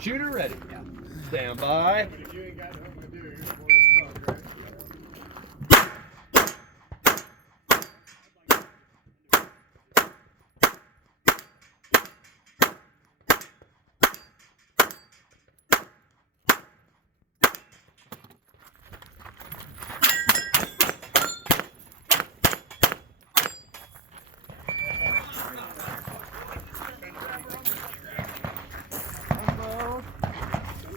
Shooter ready. Yeah. Stand by. But if you ain't got no